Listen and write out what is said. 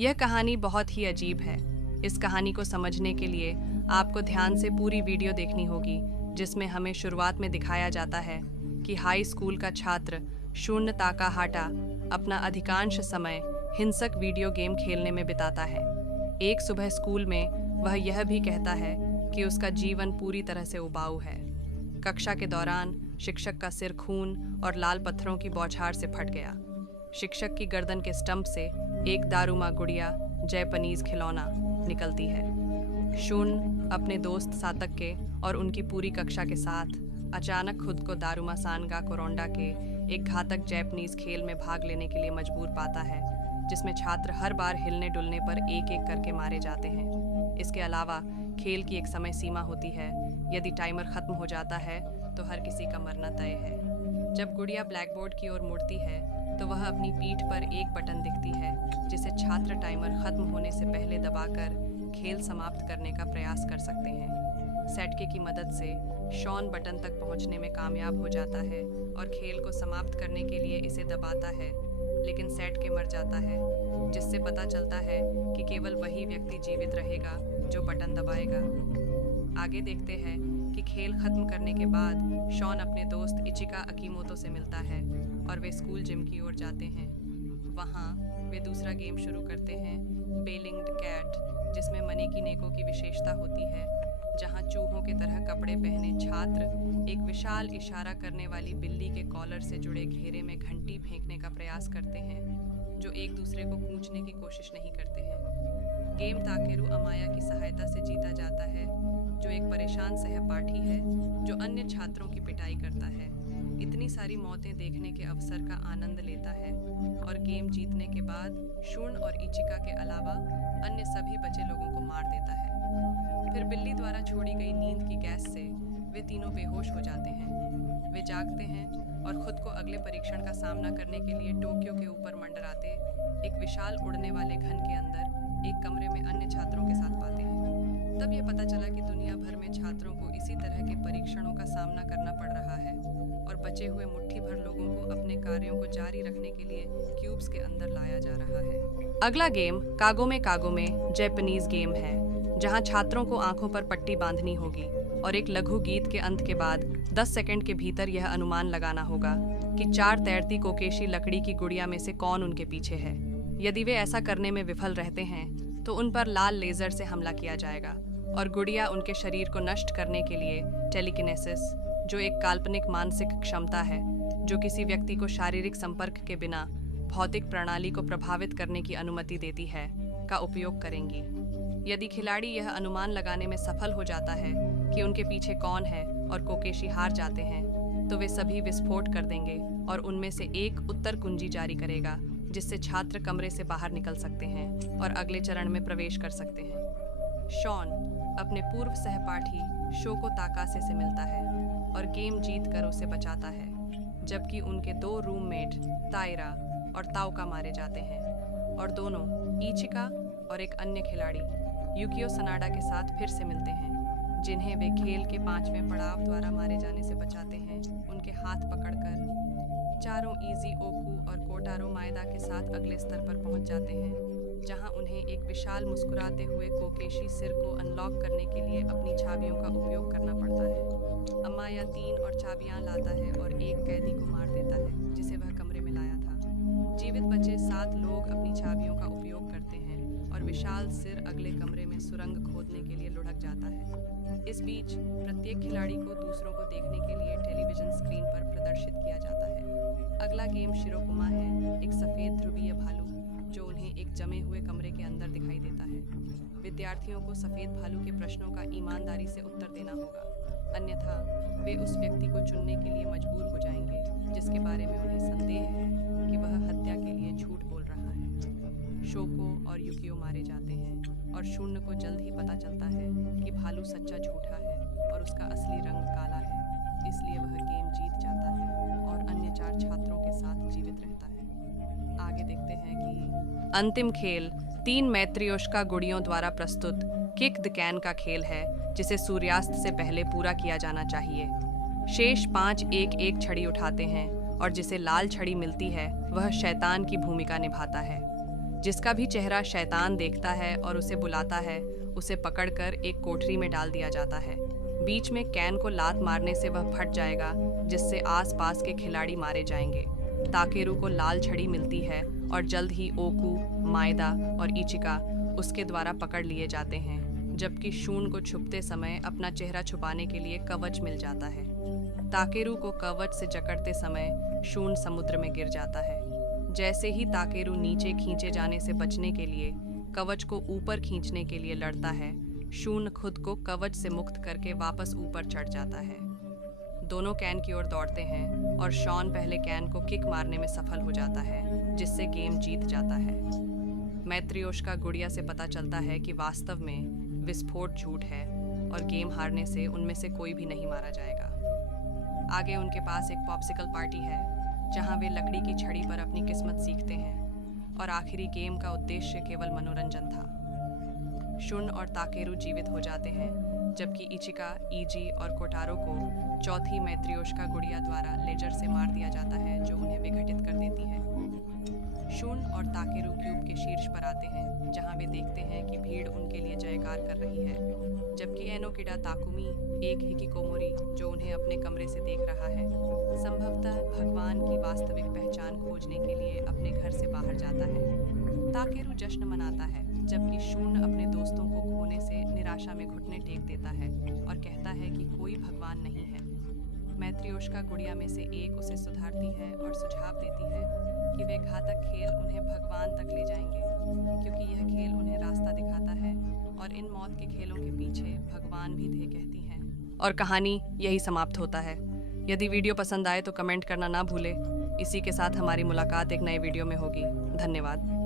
यह कहानी बहुत ही अजीब है। इस कहानी को समझने के लिए आपको ध्यान से पूरी वीडियो देखनी होगी, जिसमें हमें शुरुआत में दिखाया जाता है कि हाई स्कूल का छात्र शून्य ताकाहाटा अपना अधिकांश समय हिंसक वीडियो गेम खेलने में बिताता है। एक सुबह स्कूल में वह यह भी कहता है कि उसका जीवन पूरी तरह से उबाऊ है। कक्षा के दौरान शिक्षक का सिर खून और लाल पत्थरों की बौछार से फट गया। शिक्षक की गर्दन के स्टंप से एक दारूमा गुड़िया जैपनीज खिलौना निकलती है। शून अपने दोस्त सातक्के और उनकी पूरी कक्षा के साथ अचानक खुद को दारुमा सानगा कोरोंडा के एक घातक जैपनीज खेल में भाग लेने के लिए मजबूर पाता है, जिसमें छात्र हर बार हिलने डुलने पर एक एक करके मारे जाते हैं। इसके अलावा खेल की एक समय सीमा होती है। यदि टाइमर खत्म हो जाता है तो हर किसी का मरना तय है। जब गुड़िया ब्लैकबोर्ड की ओर मुड़ती है तो वह अपनी पीठ पर एक बटन दिखती है, जिसे छात्र टाइमर खत्म होने से पहले दबाकर खेल समाप्त करने का प्रयास कर सकते हैं। सेटके की मदद से शॉन बटन तक पहुंचने में कामयाब हो जाता है और खेल को समाप्त करने के लिए इसे दबाता है, लेकिन सेटके मर जाता है, जिससे पता चलता है कि केवल वही व्यक्ति जीवित रहेगा जो बटन दबाएगा। आगे देखते हैं कि खेल खत्म करने के बाद शॉन अपने दोस्त इचिका अकीमोतो से मिलता है और वे स्कूल जिम की ओर जाते हैं। वहाँ वे दूसरा गेम शुरू करते हैं, बेलिंग्ड कैट, जिसमें मनेकी नेको की विशेषता होती है, जहाँ चूहों के तरह कपड़े पहने छात्र एक विशाल इशारा करने वाली बिल्ली के कॉलर से जुड़े घेरे में घंटी फेंकने का प्रयास करते हैं, जो एक दूसरे को कूचने की कोशिश नहीं करते हैं। गेम ताकेरू अमाया की सहायता से जीता जाता है, जो एक परेशान सहपाठी है जो अन्य छात्रों की पिटाई करता है, इतनी सारी मौतें देखने के अवसर का आनंद लेता है और गेम जीतने के बाद शून और इचिका के अलावा अन्य सभी बचे लोगों को मार देता है। फिर बिल्ली द्वारा छोड़ी गई नींद की गैस से वे तीनों बेहोश हो जाते हैं। वे जागते हैं और खुद को अगले परीक्षण का सामना करने के लिए टोक्यो के ऊपर मंडराते एक विशाल उड़ने वाले घन के अंदर एक कमरे में अन्य छात्रों के साथ पाते हैं। तब यह पता चला कि दुनिया भर में छात्रों को इसी तरह के परीक्षणों का सामना करना पड़ रहा है और बचे हुए मुट्ठी भर लोगों को अपने कार्यों को जारी रखने के लिए क्यूब्स के अंदर लाया जा रहा है। अगला गेम कागो में जैपनीज गेम है, जहां छात्रों को आंखों पर पट्टी बांधनी होगी और एक लघु गीत के अंत के बाद 10 सेकंड के भीतर यह अनुमान लगाना होगा कि 4 तैरती कोकेशी लकड़ी की गुड़िया में से कौन उनके पीछे है। यदि वे ऐसा करने में विफल रहते हैं तो उन पर लाल लेजर से हमला किया जाएगा और गुड़िया उनके शरीर को नष्ट करने के लिए टेलीकिनेसिस, जो एक काल्पनिक मानसिक क्षमता है जो किसी व्यक्ति को शारीरिक संपर्क के बिना भौतिक प्रणाली को प्रभावित करने की अनुमति देती है, का उपयोग करेंगी। यदि खिलाड़ी यह अनुमान लगाने में सफल हो जाता है कि उनके पीछे कौन है और कोकेशी हार जाते हैं, तो वे सभी विस्फोट कर देंगे और उनमें से एक उत्तर कुंजी जारी करेगा, जिससे छात्र कमरे से बाहर निकल सकते हैं और अगले चरण में प्रवेश कर सकते हैं। शॉन अपने पूर्व सहपाठी शोको ताकासे से मिलता है और गेम जीत कर उसे बचाता है, जबकि उनके 2 रूममेट ताइरा और ताओका मारे जाते हैं और दोनों इचिका और एक अन्य खिलाड़ी युकियो सनाडा के साथ फिर से मिलते हैं, जिन्हें वे खेल के 5वें पड़ाव द्वारा मारे जाने से बचाते हैं। उनके हाथ पकड़कर चारों इजी ओकू और कोटारो माएदा के साथ अगले स्तर पर पहुंच जाते हैं, जहां उन्हें एक विशाल मुस्कुराते हुए कोकेशी सिर को अनलॉक करने के लिए अपनी चाबियों का उपयोग करना पड़ता है। अमाया 3 और चाबियां लाता है और एक कैदी को मार देता है, जिसे वह कमरे में लाया था। जीवित बचे 7 लोग अपनी चाबियों का उपयोग करते हैं और विशाल सिर अगले कमरे में सुरंग खोदने के लिए लुढ़क जाता है। इस बीच प्रत्येक खिलाड़ी को दूसरों को देखने के लिए टेलीविजन स्क्रीन पर प्रदर्शित किया जाता है। अगला गेम शिरोकुमा है, एक सफेद ध्रुवीय भालू जो उन्हें एक जमे हुए कमरे के अंदर दिखाई देता है। विद्यार्थियों को सफेद भालू के प्रश्नों का ईमानदारी से उत्तर देना होगा, अन्यथा वे उस व्यक्ति को चुनने के लिए मजबूर हो जाएंगे जिसके बारे में उन्हें संदेह है कि वह हत्या के लिए झूठ बोल रहा है। शोको और युकियो मारे जाते हैं और शून्य को जल्द ही पता चलता है कि भालू सच्चा झूठा है और उसका असली रंग काला है, इसलिए वह गेम जीत जाता है और अन्य 4 छात्रों के साथ जीवित रहता है। आगे देखते हैं कि अंतिम खेल 3 मैत्रियोशका गुड़ियों द्वारा प्रस्तुत किक द कैन का खेल है, जिसे सूर्यास्त से पहले पूरा किया जाना चाहिए। शेष 5 एक छड़ी उठाते हैं और जिसे लाल छड़ी मिलती है वह शैतान की भूमिका निभाता है। जिसका भी चेहरा शैतान देखता है और उसे बुलाता है, उसे पकड़कर एक कोठरी में डाल दिया जाता है। बीच में कैन को लात मारने से वह फट जाएगा, जिससे आसपास के खिलाड़ी मारे जाएंगे। ताकेरू को लाल छड़ी मिलती है और जल्द ही ओकू, माएदा और इचिका उसके द्वारा पकड़ लिए जाते हैं, जबकि शून को छुपते समय अपना चेहरा छुपाने के लिए कवच मिल जाता है। ताकेरू को कवच से जकड़ते समय शून समुद्र में गिर जाता है। जैसे ही ताकेरू नीचे खींचे जाने से बचने के लिए कवच को ऊपर खींचने के लिए लड़ता है, शून खुद को कवच से मुक्त करके वापस ऊपर चढ़ जाता है। दोनों कैन की ओर दौड़ते हैं और शॉन पहले कैन को किक मारने में सफल हो जाता है, जिससे गेम जीत जाता है। मैत्रियोशका गुड़िया से पता चलता है कि वास्तव में विस्फोट झूठ है और गेम हारने से उनमें से कोई भी नहीं मारा जाएगा। आगे उनके पास एक पॉप्सिकल पार्टी है, जहां वे लकड़ी की छड़ी पर अपनी किस्मत सीखते हैं और आखिरी गेम का उद्देश्य केवल मनोरंजन था। शुन और ताकेरू जीवित हो जाते हैं, जबकि इचिका, ईजी और कोटारो को चौथी मैत्रियोशका गुड़िया द्वारा लेजर से मार दिया जाता है, जो उन्हें विघटित कर देती है। शुन और ताकेरू क्यूब के शीर्ष पर आते हैं, जहां वे देखते हैं कि भीड़ उनके लिए जयकार कर रही है, जबकि एनोकिडा ताकुमी, एक हिकिकोमोरी जो उन्हें अपने कमरे से देख रहा है, संभवतः भगवान की वास्तविक पहचान खोजने के लिए अपने घर से बाहर जाता है। ताकेरू जश्न मनाता है, जबकि शून अपने दोस्तों को खोने से निराशा में घुटने टेक देता है और कहता है कि कोई भगवान नहीं है। मैत्रियोशका गुड़िया में से एक उसे सुधारती है और सुझाव देती है कि वे घातक खेल उन्हें भगवान तक ले जाएंगे, क्योंकि यह खेल उन्हें रास्ता दिखाता है और इन मौत के खेलों के पीछे भगवान भी थे, कहती हैं। और कहानी यही समाप्त होता है। यदि वीडियो पसंद आए तो कमेंट करना ना भूले। इसी के साथ हमारी मुलाकात एक नए वीडियो में होगी। धन्यवाद।